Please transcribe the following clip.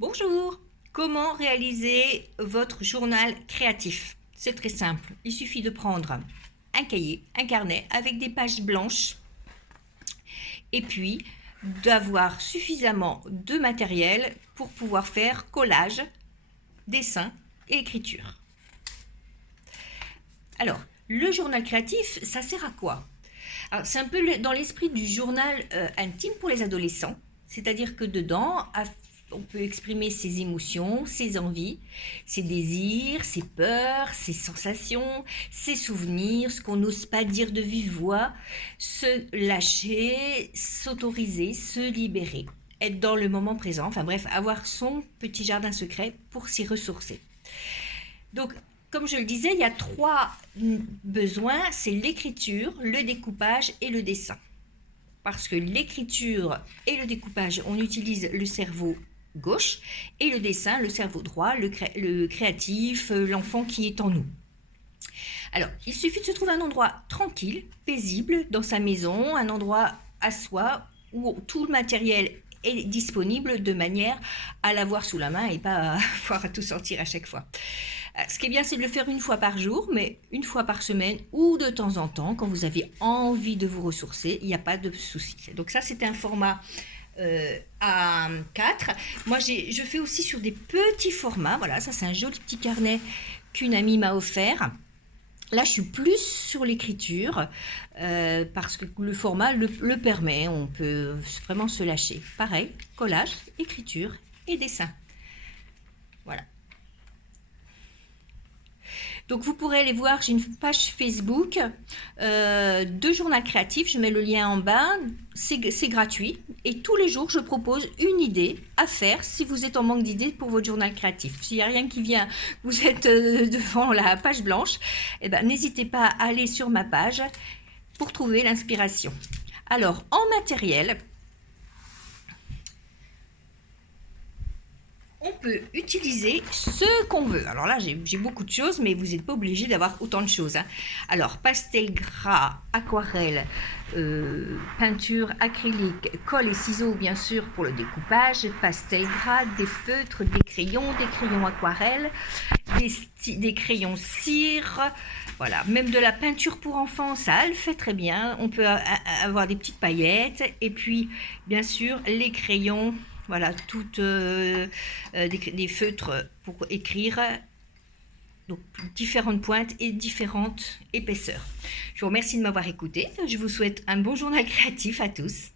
Bonjour! Comment réaliser votre journal créatif? C'est très simple. Il suffit de prendre un cahier, un carnet avec des pages blanches et puis d'avoir suffisamment de matériel pour pouvoir faire collage, dessin et écriture. Alors, le journal créatif, ça sert à quoi? Alors, c'est un peu dans l'esprit du journal intime pour les adolescents, c'est-à-dire que dedans, on peut exprimer ses émotions, ses envies, ses désirs, ses peurs, ses sensations, ses souvenirs, ce qu'on n'ose pas dire de vive voix, se lâcher, s'autoriser, se libérer, être dans le moment présent, enfin bref, avoir son petit jardin secret pour s'y ressourcer. Donc, comme je le disais, il y a trois besoins, c'est l'écriture, le découpage et le dessin. Parce que l'écriture et le découpage, on utilise le cerveau gauche, et le dessin, le cerveau droit, le créatif, l'enfant qui est en nous. Alors, il suffit de se trouver un endroit tranquille, paisible, dans sa maison, un endroit à soi, où tout le matériel est disponible de manière à l'avoir sous la main et pas à pouvoir tout sortir à chaque fois. Ce qui est bien, c'est de le faire une fois par jour, mais une fois par semaine ou de temps en temps, quand vous avez envie de vous ressourcer, il n'y a pas de souci. Donc ça, c'est un format A4. Moi, je fais aussi sur des petits formats. Voilà, ça, c'est un joli petit carnet qu'une amie m'a offert. Là, je suis plus sur l'écriture parce que le format le permet. On peut vraiment se lâcher. Pareil, collage, écriture et dessin. Voilà. Donc vous pourrez aller voir, j'ai une page Facebook de journal créatif, je mets le lien en bas, c'est gratuit et tous les jours je propose une idée à faire si vous êtes en manque d'idées pour votre journal créatif. S'il n'y a rien qui vient, vous êtes devant la page blanche, eh ben, n'hésitez pas à aller sur ma page pour trouver l'inspiration. Alors en matériel, on peut utiliser ce qu'on veut. Alors là, j'ai beaucoup de choses, mais vous n'êtes pas obligé d'avoir autant de choses. Alors, pastel gras, aquarelle, peinture acrylique, colle et ciseaux, bien sûr, pour le découpage, pastel gras, des feutres, des crayons aquarelle, des crayons cire, voilà, même de la peinture pour enfants, ça le fait très bien. On peut avoir des petites paillettes, et puis, bien sûr, les crayons. Voilà, toutes des feutres pour écrire, donc différentes pointes et différentes épaisseurs. Je vous remercie de m'avoir écouté. Je vous souhaite un bon journal créatif à tous.